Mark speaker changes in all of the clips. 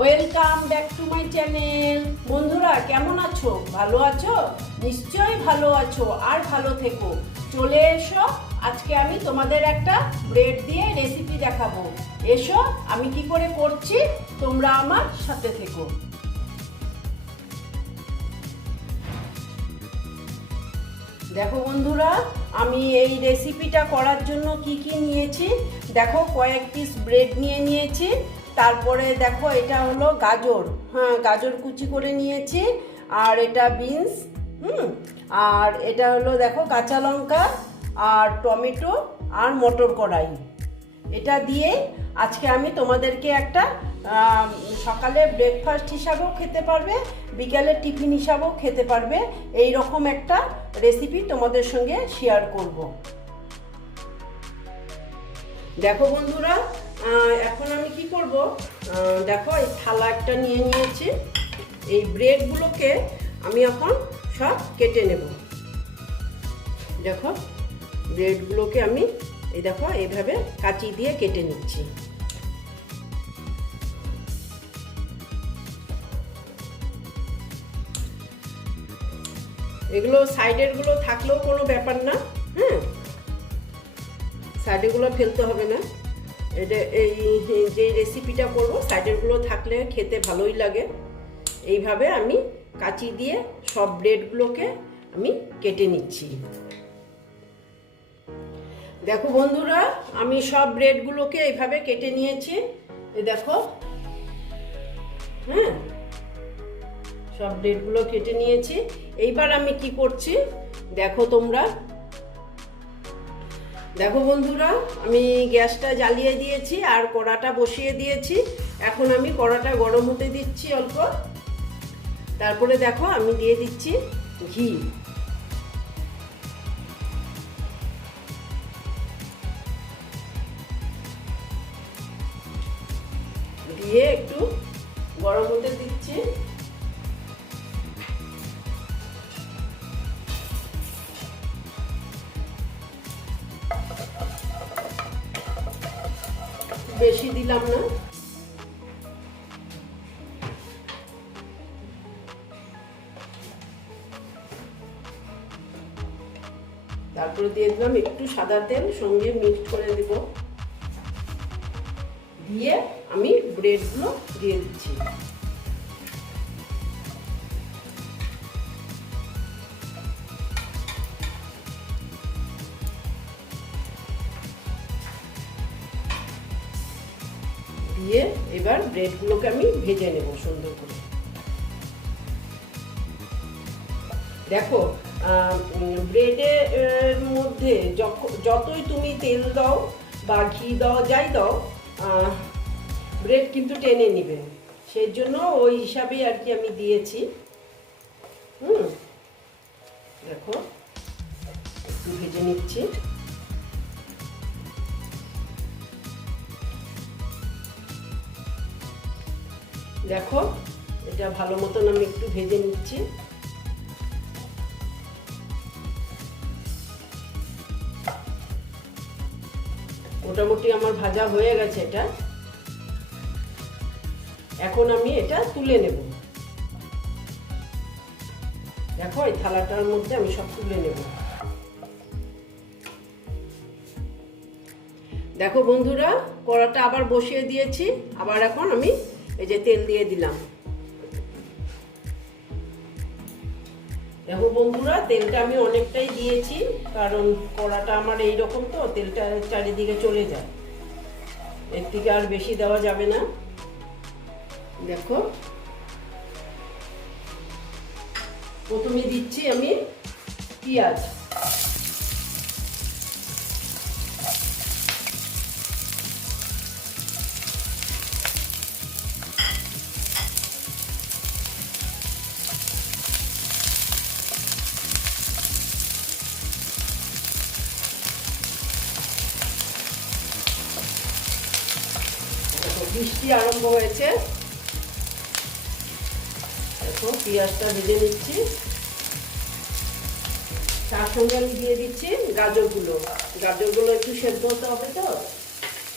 Speaker 1: Welcome back to my channel বন্ধুরা, কেমন আছো? ভালো আছো? নিশ্চয়ই ভালো আছো আর ভালো থেকো। চলে এসো, আজকে আমি তোমাদের একটা ব্রেড দিয়ে রেসিপি দেখাবো। এসো, আমি কি করে করছি? তোমরা আমার সাথে থেকো। দেখো বন্ধুরা, আমি এই রেসিপিটা করার জন্য কি কি নিয়েছি? দেখো, কয়েক পিস ব্রেড নিয়ে নিয়েছি। তারপরে দেখো, এটা হলো গাজর। হ্যাঁ গাজর কুচি করে নিয়েছি। আর এটা বিনস, হুম? আর এটা হলো দেখো, কাঁচা লঙ্কা আর টমেটো আর মটর কড়াই। এটা দিয়ে আজকে আমি তোমাদেরকে একটা সকালে ব্রেকফাস্ট হিসাবেও খেতে পারবে, বিকালে টিফিন হিসাবেও খেতে পারবে। এই রকম একটা রেসিপি তোমাদের সঙ্গে শেয়ার করব। দেখো বন্ধুরা এখন আমি কি করব? দেখো, এই থালা একটা নিয়ে নিয়েছি। এই ব্রেডগুলোকে আমি এখন সব কেটে নেব। দেখো, ব্রেডগুলোকে আমি, এই দেখো, এইভাবে কাঁচি দিয়ে কেটে নিচ্ছি। এগুলো সাইডেরগুলো থাকলেও কোনো ব্যাপার না হ্যাঁ? সাইডেরগুলো ফেলতে হবে না। এটা এই যে রেসিপিটা করব সাইডেরগুলো থাকলে খেতে ভালোই লাগে। এইভাবে আমি কাঁচি দিয়ে সব ব্রেডগুলোকে আমি কেটে নিচ্ছি। দেখো বন্ধুরা, আমি সব ব্রেডগুলোকে এইভাবে কেটে নিয়েছি। দেখো হ্যাঁ সব ব্রেডগুলো কেটে নিয়েছি। এইবার আমি কি করছি, দেখো তোমরা দেখো বন্ধুরা, আমি গ্যাসটা জ্বালিয়ে দিয়েছি আর কড়াটা বসিয়ে দিয়েছি। এখন আমি কড়াটা গরম হতে দিচ্ছি অল্প। তারপরে দেখো, আমি দিয়ে দিচ্ছি ঘি। দিয়ে একটু গরম হতে দিচ্ছি। বেশি দিলাম না। তারপরে দিয়ে দিলাম একটু সাদা তেল, সঙ্গে মিক্সড করে দেব। দিয়ে আমি ব্রেডগুলো দিয়ে দিচ্ছি। দিয়ে এবার ব্রেডগুলোকে আমি ভেজে নেব সুন্দর করে। দেখো ব্রেডের মধ্যে যতই তুমি তেল দাও বা ঘি দাও, যাই দাও ব্রেড কিন্তু টেনে নেবে। সেই জন্য ওই হিসাবেই আর কি আমি দিয়েছি। হুম, দেখো, একটু ভেজে নিচ্ছি। দেখো, এটা ভালো মতন আমি একটু ভেজে নিচ্ছি। মোটামুটি আমার ভাজা হয়ে গেছে এটা। এখন আমি এটা তুলে নেব। দেখো, এই থালাটার মধ্যে আমি সব তুলে নেব। দেখো বন্ধুরা, কড়াটা আবার বসিয়ে দিয়েছি। আবার এখন আমি এই যে তেল দিয়ে দিলাম। দেখো বন্ধুরা, তেলটা আমি অনেকটাই দিয়েছি, কারণ কড়াটা আমার এই রকম তো, তেলটা চারিদিকে চলে যায়। এর থেকে আর বেশি দেওয়া যাবে না। দেখো। প্রথমে দিচ্ছি আমি পেঁয়াজ। বৃষ্টি আরম্ভ হয়েছে? এখন পেঁয়াজটা ভেজে নিচ্ছি। তার সঙ্গে আমি দিয়ে দিচ্ছি গাজরগুলো। গাজরগুলো একটু সেদ্ধ হতে হবে তো?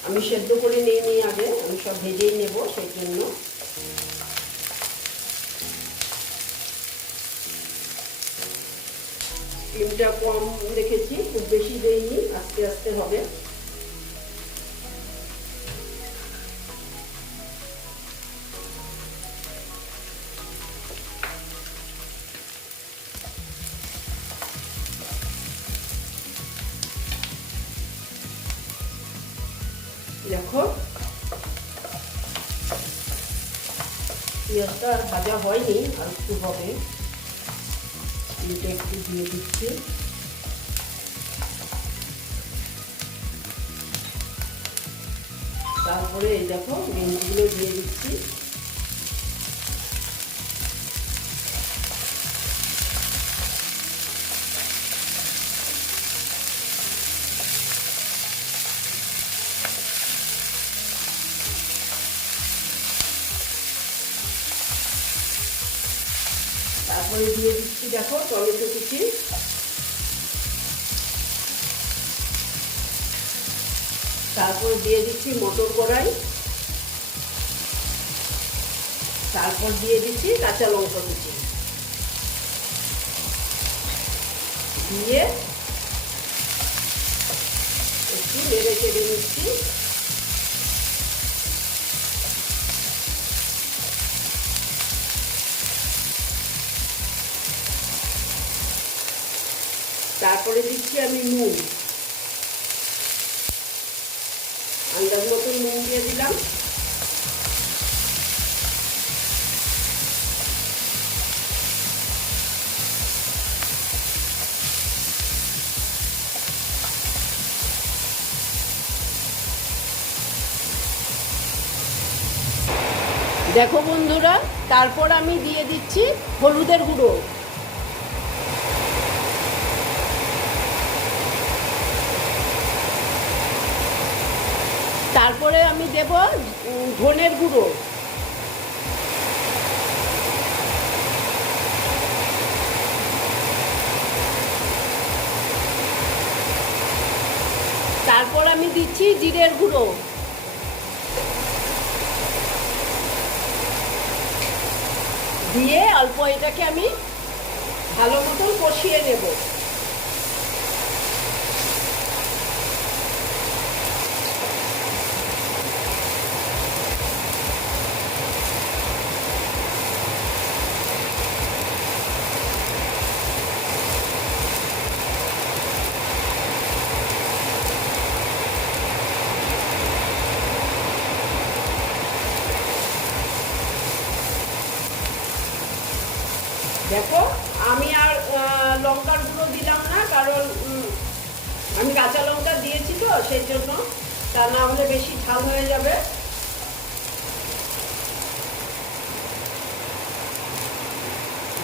Speaker 1: আমি সেদ্ধ করে নিয়ে নিই আগে। আমি সব ভেজেই নেব সেই জন্য। ডিমটা কম রেখেছি, খুব বেশি দেয়নি আস্তে আস্তে হবে। পেঁয়াজটা আর ভাজা হয়নি, আর একটু হবে। এটা একটু দিয়ে দিচ্ছি। তারপরে এই দেখো বিনগুলো দিয়ে দিচ্ছি। তারপরে দিয়ে দিচ্ছি, দেখো টমেটো কুচি তারপর দিয়ে দিচ্ছি মটর কড়াই। তারপর দিয়ে দিচ্ছি কাঁচা লঙ্কা কুচি। দিয়ে একটু নেড়ে চেড়ে নিচ্ছি। তারপরে দিচ্ছি আমি নুন। আন্দাজ মতো নুন দিয়ে দিলাম। দেখো বন্ধুরা, তারপর আমি দিয়ে দিচ্ছি হলুদের গুঁড়ো। তারপরে আমি দেব ধনের গুঁড়ো। তারপর আমি দিচ্ছি জিরের গুঁড়ো। দিয়ে অল্প এটাকে আমি ভালো মতন কষিয়ে নেব। দেখো, আমি আর লঙ্কার গুঁড়ো দিলাম না, কারণ আমি কাঁচা লঙ্কা দিয়েছি তো, সেই জন্য। তা না হলে বেশি ঝাল হয়ে যাবে।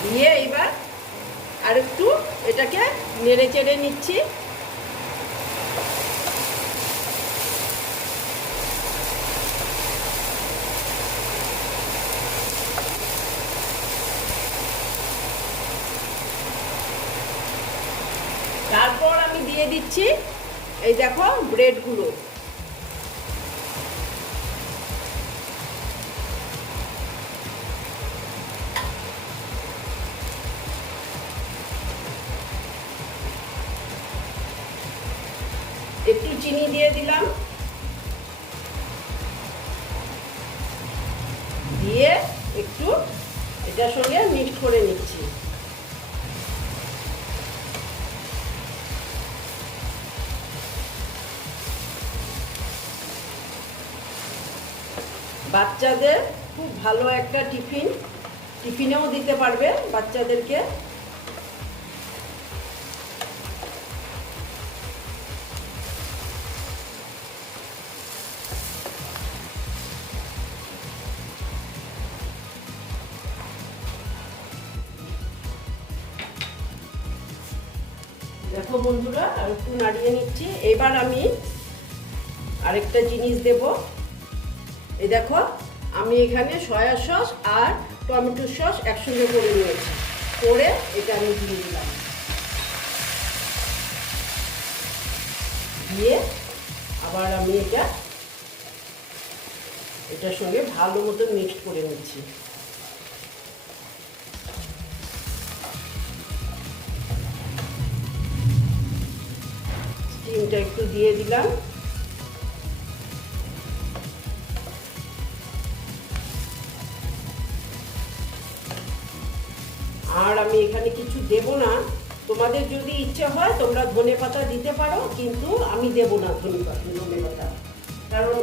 Speaker 1: দিয়ে এইবার আর একটু এটাকে নেড়ে চেড়ে নিচ্ছি। তারপর আমি দিয়ে দিচ্ছি এই দেখো ব্রেডগুলো। একটু চিনি দিয়ে দিলাম। দিয়ে একটু এটার সঙ্গে মিক্স করে নিচ্ছি। বাচ্চাদের খুব ভালো একটা টিফিন, টিফিনেও দিতে পারবে বাচ্চাদেরকে। দেখো বন্ধুরা, আর একটু নাড়িয়ে নিচ্ছি। এবার আমি আরেকটা জিনিস দেব। এই দেখো, আমি এখানে সয়া সস আর টমেটো সস একসঙ্গে করে নিয়েছি। করে এটা আমি দিয়ে দিলাম। দিয়ে আবার আমি এটা এটার সঙ্গে ভালো মতো মিক্সড করে নিচ্ছি। স্টিমটা একটু দিয়ে দিলাম। এখানে কিছু দেব না। তোমাদের যদি ইচ্ছে হয়, তোমরা ধনে পাতা দিতে পারো, কিন্তু আমি দেব না ধনে পাতা ধনে পাতা। কারণ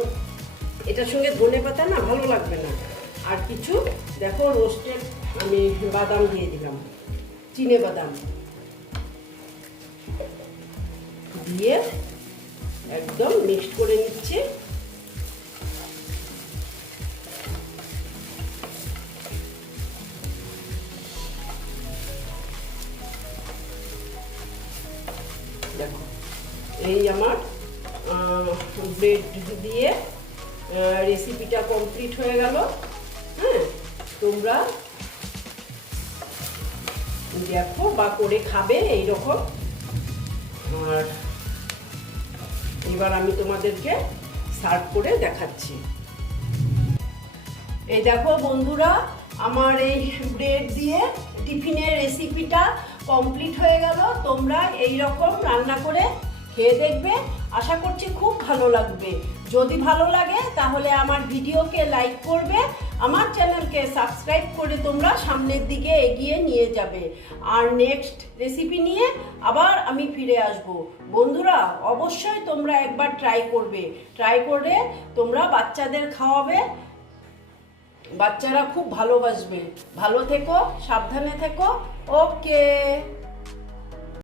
Speaker 1: এটার সঙ্গে ধনে পাতা না ভালো লাগবে না। আর কিছু, দেখো রোস্টেড আমি বাদাম দিয়ে দিলাম, চিনে বাদাম। দিয়ে একদম মিক্সড করে নিচ্ছি। দেখো। এই আমার ব্রেড দিয়ে রেসিপিটা কমপ্লিট হয়ে গেল। হ্যাঁ তোমরা দেখো বা করে খাবে এইরকম। আর এবার আমি তোমাদেরকে সার্ভ করে দেখাচ্ছি। এই দেখো বন্ধুরা, আমার এই ব্রেড দিয়ে টিফিনের রেসিপিটা কমপ্লিট হয়ে গেল। তোমরা এই রকম রান্না করে খেয়ে দেখবে। আশা করছি খুব ভালো লাগবে। যদি ভালো লাগে, তাহলে আমার ভিডিওকে লাইক করবে। আমার চ্যানেলকে সাবস্ক্রাইব করে তোমরা সামনের দিকে এগিয়ে নিয়ে যাবে। আর নেক্সট রেসিপি নিয়ে আবার আমি ফিরে আসব। বন্ধুরা, অবশ্যই তোমরা একবার ট্রাই করবে। ট্রাই করে তোমরা বাচ্চাদের খাওয়াবে। বাচ্চারা খুব ভালোবাসবে। ভালো থেকো, সাবধানে থেকো। Okay.